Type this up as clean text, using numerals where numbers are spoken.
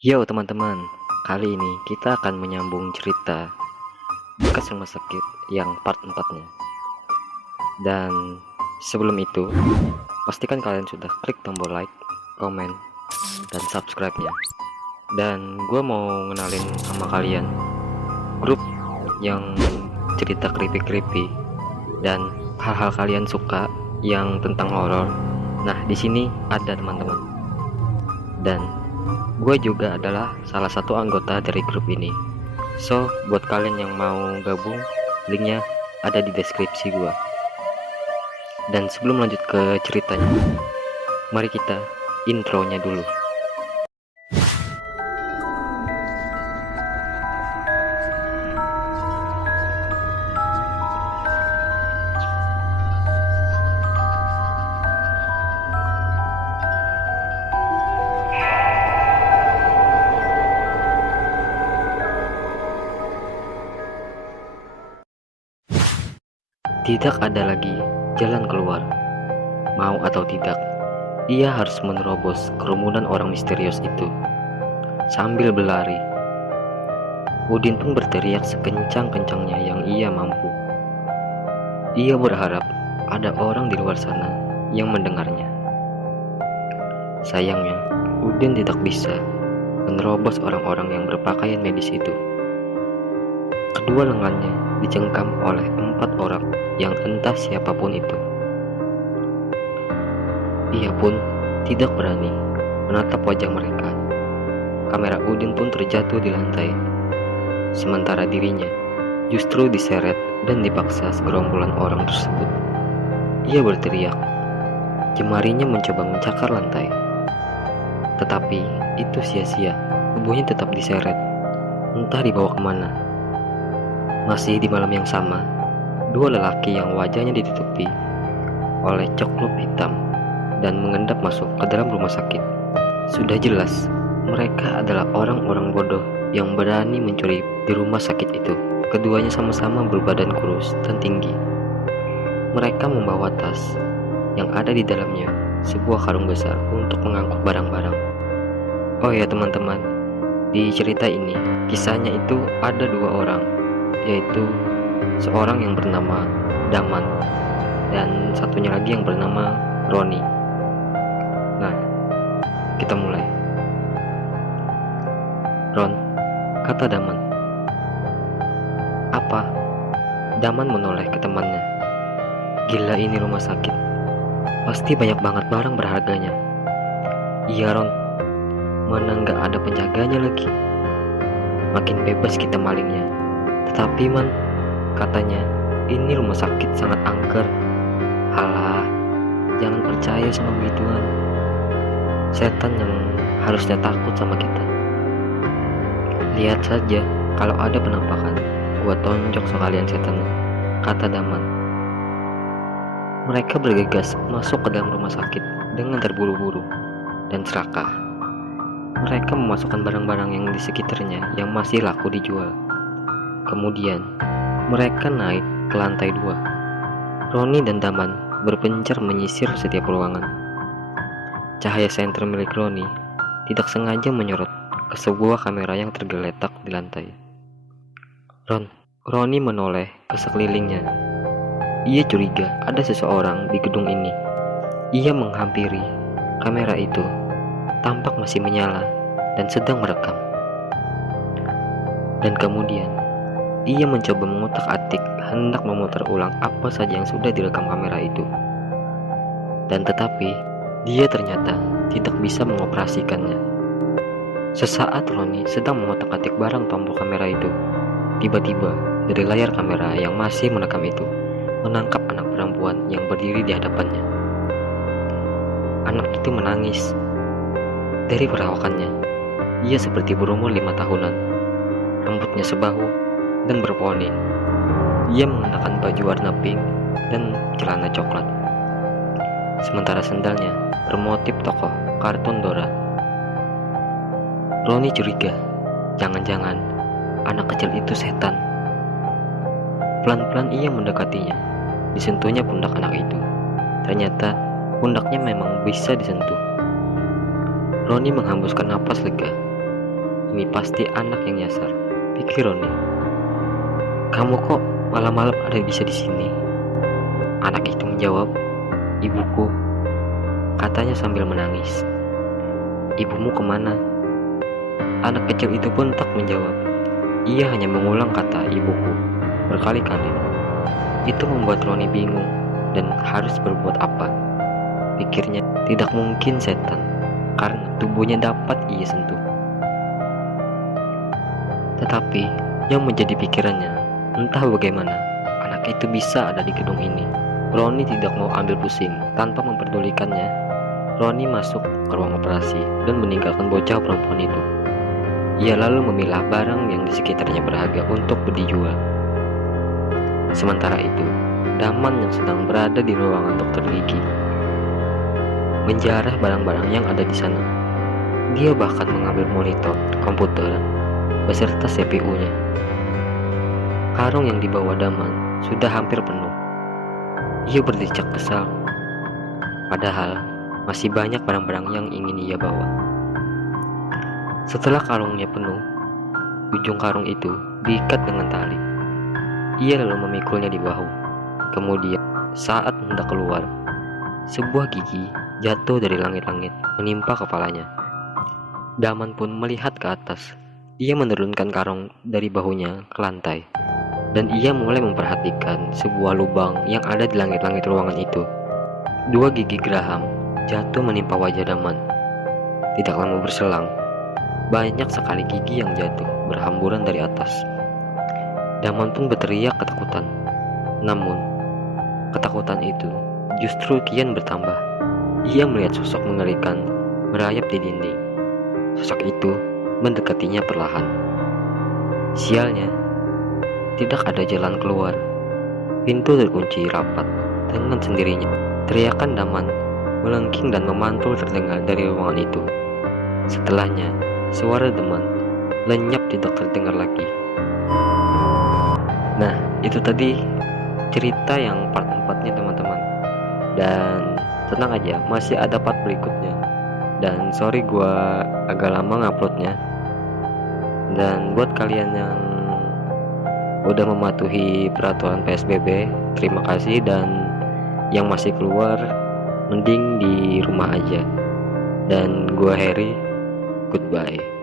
Yo teman-teman, kali ini kita akan menyambung cerita bekas rumah sakit yang part 4-nya. Dan sebelum itu, pastikan kalian sudah klik tombol like, komen, dan subscribe-nya. Dan gue mau ngenalin sama kalian grup yang cerita creepy-creepy dan hal-hal kalian suka yang tentang horor. Nah, di sini ada teman-teman. Dan gue juga adalah salah satu anggota dari grup ini. So, buat kalian yang mau gabung, linknya ada di deskripsi gue. Dan sebelum lanjut ke ceritanya, mari kita intronya dulu. Tidak ada lagi jalan keluar. Mau atau tidak, ia harus menerobos kerumunan orang misterius itu. Sambil berlari, Udin pun berteriak sekencang-kencangnya yang ia mampu. Ia berharap ada orang di luar sana yang mendengarnya. Sayangnya, Udin tidak bisa menerobos orang-orang yang berpakaian medis itu. Kedua lengannya dicengkam oleh 4 orang yang entah siapapun itu. Ia pun tidak berani menatap wajah mereka. Kamera Udin pun terjatuh di lantai, sementara dirinya justru diseret dan dipaksa segerombolan orang tersebut. Ia berteriak, jemarinya mencoba mencakar lantai. Tetapi itu sia-sia, tubuhnya tetap diseret, entah dibawa kemana. Masih di malam yang sama, 2 lelaki yang wajahnya ditutupi oleh coklat hitam dan mengendap masuk ke dalam rumah sakit. Sudah jelas, mereka adalah orang-orang bodoh yang berani mencuri di rumah sakit itu. Keduanya sama-sama berbadan kurus dan tinggi. Mereka membawa tas yang ada di dalamnya sebuah karung besar untuk mengangkut barang-barang. Oh ya teman-teman, di cerita ini kisahnya itu ada 2 orang, yaitu seorang yang bernama Daman dan satunya lagi yang bernama Roni. Nah, kita mulai. Ron, kata Daman. Apa? Daman menoleh ke temannya. Gila, ini rumah sakit. Pasti banyak banget barang berharganya. Iya Ron, mana nggak ada penjaganya lagi. Makin bebas kita malingnya. Tetapi man, katanya ini rumah sakit sangat angker. Halah, jangan percaya sama begituan. Setan yang harusnya takut sama kita. Lihat saja, kalau ada penampakan, gua tonjok sekalian setannya, kata Daman. Mereka bergegas masuk ke dalam rumah sakit dengan terburu-buru dan serakah. Mereka memasukkan barang-barang yang di sekitarnya yang masih laku dijual. Kemudian, mereka naik ke lantai 2. Roni dan Daman berpencar menyisir setiap ruangan. Cahaya senter milik Roni tidak sengaja menyorot ke sebuah kamera yang tergeletak di lantai. Roni menoleh ke sekelilingnya. Ia curiga ada seseorang di gedung ini. Ia menghampiri kamera itu. Tampak masih menyala dan sedang merekam. Dan kemudian ia mencoba mengutak-atik hendak memutar ulang apa saja yang sudah direkam kamera itu. Dan tetapi dia ternyata tidak bisa mengoperasikannya. Sesaat Roni sedang mengutak-atik barang tombol kamera itu, tiba-tiba dari layar kamera yang masih merekam itu menangkap anak perempuan yang berdiri di hadapannya. Anak itu menangis. Dari perawakannya, ia seperti berumur 5 tahunan. Rambutnya sebahu dan berponi. Ia mengenakan baju warna pink dan celana coklat. Sementara sendalnya bermotif tokoh kartun Dora. Roni curiga, jangan-jangan anak kecil itu setan. Pelan-pelan ia mendekatinya. Disentuhnya pundak anak itu. Ternyata pundaknya memang bisa disentuh. Roni menghembuskan napas lega. Ini pasti anak yang nyasar, pikir Roni. Kamu kok malam-malam ada bisa di sini? Anak itu menjawab, ibuku, katanya sambil menangis. Ibumu kemana? Anak kecil itu pun tak menjawab. Ia hanya mengulang kata ibuku berkali-kali. Itu membuat Roni bingung dan harus berbuat apa. Pikirnya tidak mungkin setan, karena tubuhnya dapat ia sentuh. Tetapi yang menjadi pikirannya, entah bagaimana anak itu bisa ada di gedung ini. Roni tidak mau ambil pusing. Tanpa memperdulikannya, Roni masuk ke ruang operasi dan meninggalkan bocah perempuan itu. Ia lalu memilah barang yang di sekitarnya berharga untuk dijual. Sementara itu, Daman yang sedang berada di ruangan dokter gigi menjarah barang-barang yang ada di sana. Dia bahkan mengambil monitor komputer beserta CPU-nya. Karung yang dibawa Daman sudah hampir penuh. Ia berdecak kesal. Padahal masih banyak barang-barang yang ingin ia bawa. Setelah karungnya penuh, ujung karung itu diikat dengan tali. Ia lalu memikulnya di bahu. Kemudian saat hendak keluar, sebuah gigi jatuh dari langit-langit menimpa kepalanya. Daman pun melihat ke atas. Ia menurunkan karung dari bahunya ke lantai, dan ia mulai memperhatikan sebuah lubang yang ada di langit-langit ruangan itu. Dua gigi geraham jatuh menimpa wajah Daman. Tidak lama berselang, banyak sekali gigi yang jatuh berhamburan dari atas. Daman pun berteriak ketakutan. Namun, ketakutan itu justru kian bertambah. Ia melihat sosok mengerikan merayap di dinding. Sosok itu mendekatinya perlahan. Sialnya, tidak ada jalan keluar. Pintu terkunci rapat dengan sendirinya. Teriakan Daman melengking dan memantul terdengar dari ruangan itu. Setelahnya, suara Daman lenyap tidak terdengar lagi. Nah, itu tadi cerita yang part 4-nya teman-teman. Dan tenang aja, masih ada part berikutnya. Dan sorry gua agak lama nguploadnya. Dan buat kalian yang udah mematuhi peraturan PSBB, terima kasih. Dan yang masih keluar, mending di rumah aja. Dan gua Harry, goodbye.